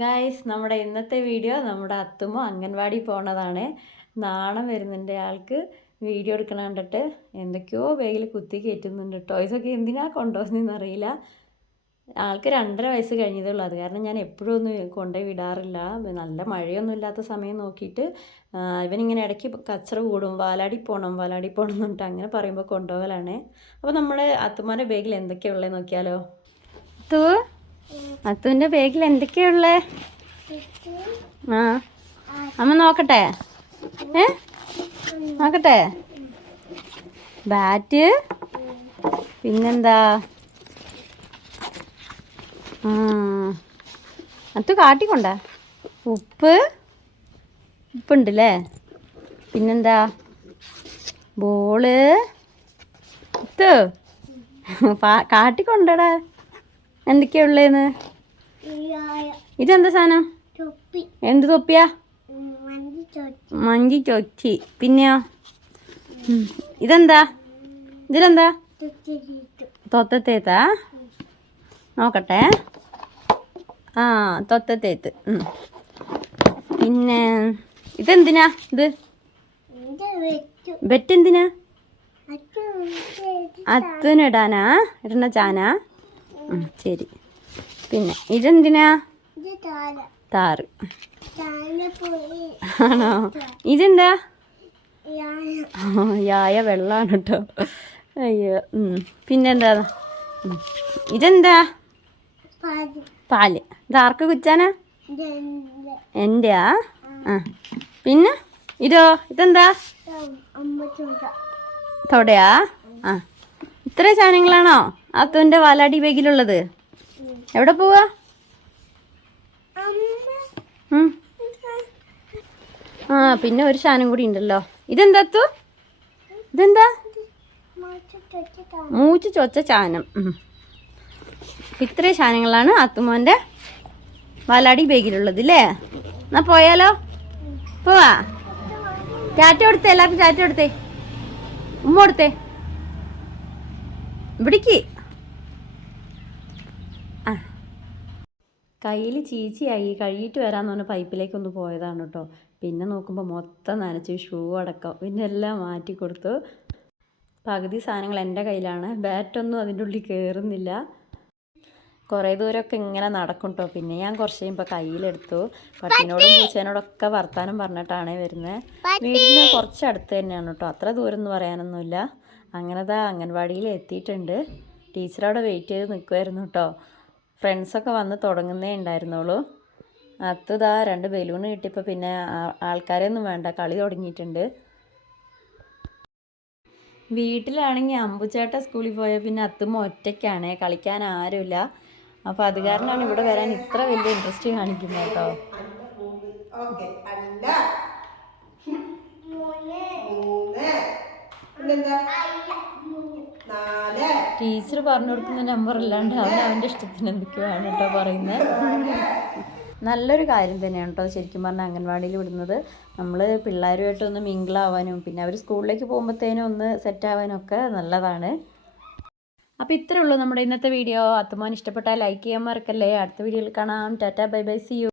Guys നമ്മുടെ ഇന്നത്തെ video നമ്മുടെ അത്തുമ്മ അംഗൻവാടി പോണതാണ്. നാണം വരുന്നുണ്ട് ആൾക്ക്. വീഡിയോ എടുക്കണ കണ്ടിട്ട് എന്തൊക്കെയോ വേഗിൽ കുത്തി കയറ്റുന്നുണ്ട് ടോയ്സൊക്കെ എന്തിനാ കൊണ്ടുപോകുന്നതെന്ന് അറിയില്ല. ആൾക്ക് രണ്ടര വയസ്സ് കഴിഞ്ഞതേ ഉള്ളൂ. അത് കാരണം ഞാൻ എപ്പോഴും ഒന്നും കൊണ്ടുപോയി വിടാറില്ല. നല്ല മഴയൊന്നും ഇല്ലാത്ത സമയം നോക്കിയിട്ട് ഇവനിങ്ങനെ ഇടയ്ക്ക് കച്ചറ കൂടും. വാലാടി പോകണം വാലാടി പോകണം എന്നിട്ട് അങ്ങനെ പറയുമ്പോൾ കൊണ്ടുപോകലാണ്. അപ്പോൾ നമ്മുടെ അത്തുമാരുടെ ബാഗിൽ എന്തൊക്കെയാ ഉള്ളത് നോക്കിയാലോ? അത്തു അത്തുവിന്റെ ബാഗിൽ എന്തൊക്കെയുള്ളേ ആ. അമ്മ നോക്കട്ടെ. ഏ? നോക്കട്ടെ. ബാറ്റ് പിന്നെന്താ? അത്തു കാട്ടിക്കൊണ്ട. ഉപ്പ്. ഉപ്പുണ്ടല്ലേ? പിന്നെന്താ? ബോൾ. അത്തു. കാട്ടിക്കൊണ്ടടാ. എന്തൊക്കെയാ ഉള്ളേന്ന്? ഇതെന്താ സാധനം? എന്ത് തൊപ്പിയാ? മഞ്ചി ചൊച്ചി. പിന്നെയോ? ഇതെന്താ? ഇതിലെന്താ? തൊത്തത്തേത്താ? നോക്കട്ടെ. ആ തൊത്തത്തേത്ത്. പിന്നെ ഇതെന്തിനാ ഇത്? ബെറ്റെന്തിനാ അത്തുനിടാനാ ഇടണ ചാനാ? ശരി. പിന്നെ ഇതെന്തിനാ? ഇത് താറ് ആണോ? ഇതെന്താ? യായ വെള്ളമാണ് കേട്ടോ. അയ്യോ പിന്നെന്താ? ഇതെന്താ? പാൽ. ഇതാർക്ക് കുച്ചാനാ? എന്റെ. ആ. പിന്നെ? ഇതോ ഇതെന്താ? തൊടയാ? ആ. ഇത്ര സാധനങ്ങളാണോ? അത്തുവിന്റെ വാലാടി ബാഗിലുള്ളത് എവിടെ പോവാ? ആ പിന്നെ ഒരു സാധനം കൂടി ഉണ്ടല്ലോ. ഇതെന്താ തു ഇതെന്താ? മൂച്ചു ചൊച്ച ചാനം. ഇത്രയും സാധനങ്ങളാണ് അത്തുമോന്റെ വാലാടി ബേഗിലുള്ളത് അല്ലേ എന്നാ പോയാലോ? പോവാ. ടാറ്റ കൊടുത്തേ എല്ലാവർക്കും ടാറ്റ കൊടുത്തേ. ഉമ്മ കൊടുത്തേ. ഇവിടേക്ക്. കയ്യിൽ ചീച്ചിയായി കഴുകിയിട്ട് വരാമെന്ന് പറഞ്ഞ പൈപ്പിലേക്കൊന്ന് പോയതാണ് കേട്ടോ. പിന്നെ നോക്കുമ്പോൾ മൊത്തം നനച്ച് ഷൂ അടക്കം. പിന്നെ എല്ലാം മാറ്റി കൊടുത്തു. പകുതി സാധനങ്ങൾ എന്റെ കയ്യിലാണ്. ബാറ്റൊന്നും അതിന്റെ ഉള്ളിൽ കയറുന്നില്ല കുറേ ദൂരമൊക്കെ ഇങ്ങനെ നടക്കും കേട്ടോ പിന്നെ ഞാൻ കുറച്ച് കഴിയുമ്പോൾ കയ്യിലെടുത്തു. പട്ടിനോടും പൂച്ചേനോടൊക്കെ വർത്താനം പറഞ്ഞിട്ടാണ് വരുന്നത് വീടിന് കുറച്ച് അടുത്ത് തന്നെയാണ് കേട്ടോ അത്ര ദൂരം എന്ന് പറയാനൊന്നുമില്ല. അങ്ങനെ ദാ അംഗൻവാടിയിൽ എത്തിയിട്ടുണ്ട്. ടീച്ചറവിടെ വെയിറ്റ് ചെയ്ത് നിൽക്കുമായിരുന്നു കേട്ടോ ഫ്രണ്ട്സൊക്കെ വന്ന് തുടങ്ങുന്നേ ഉണ്ടായിരുന്നുള്ളൂ. അത്തുതാ രണ്ട് ബലൂൺ കിട്ടിയപ്പോൾ പിന്നെ ആൾക്കാരെയൊന്നും വേണ്ട കളി തുടങ്ങിയിട്ടുണ്ട്. വീട്ടിലാണെങ്കിൽ അമ്പുചേട്ട സ്കൂളിൽ പോയാൽ പിന്നെ അത്തുമ്മ ഒറ്റയ്ക്കാണ് കളിക്കാൻ ആരുമില്ല. അപ്പോൾ അത് കാരണമാണ് ഇവിടെ വരാൻ ഇത്ര വലിയ ഇൻട്രസ്റ്റ് കാണിക്കുന്നത് കേട്ടോ. അല്ല. ടീച്ചർ പറഞ്ഞു കൊടുക്കുന്ന നമ്പർ അല്ലാണ്ട് അവൻ അവന്റെ ഇഷ്ടത്തിന് എന്തൊക്കെയാണ് കേട്ടോ പറയുന്നത്. നല്ലൊരു കാര്യം തന്നെയാണ് കേട്ടോ ശരിക്കും പറഞ്ഞാൽ അംഗൻവാടിയിൽ വിടുന്നത്. നമ്മൾ പിള്ളേരുമായിട്ട് ഒന്ന് മിങ്കിളാവാനും പിന്നെ അവർ സ്കൂളിലേക്ക് പോകുമ്പോഴത്തേനും ഒന്ന് സെറ്റ് ആവാനും ഒക്കെ നല്ലതാണ്. അപ്പോൾ ഇത്രയേ ഉള്ളൂ നമ്മുടെ ഇന്നത്തെ വീഡിയോ അത്തമോൻ ഇഷ്ടപ്പെട്ടാൽ ലൈക്ക് ചെയ്യാൻ മറക്കല്ലേ. അടുത്ത വീഡിയോയിൽ കാണാം. Tata bye bye see you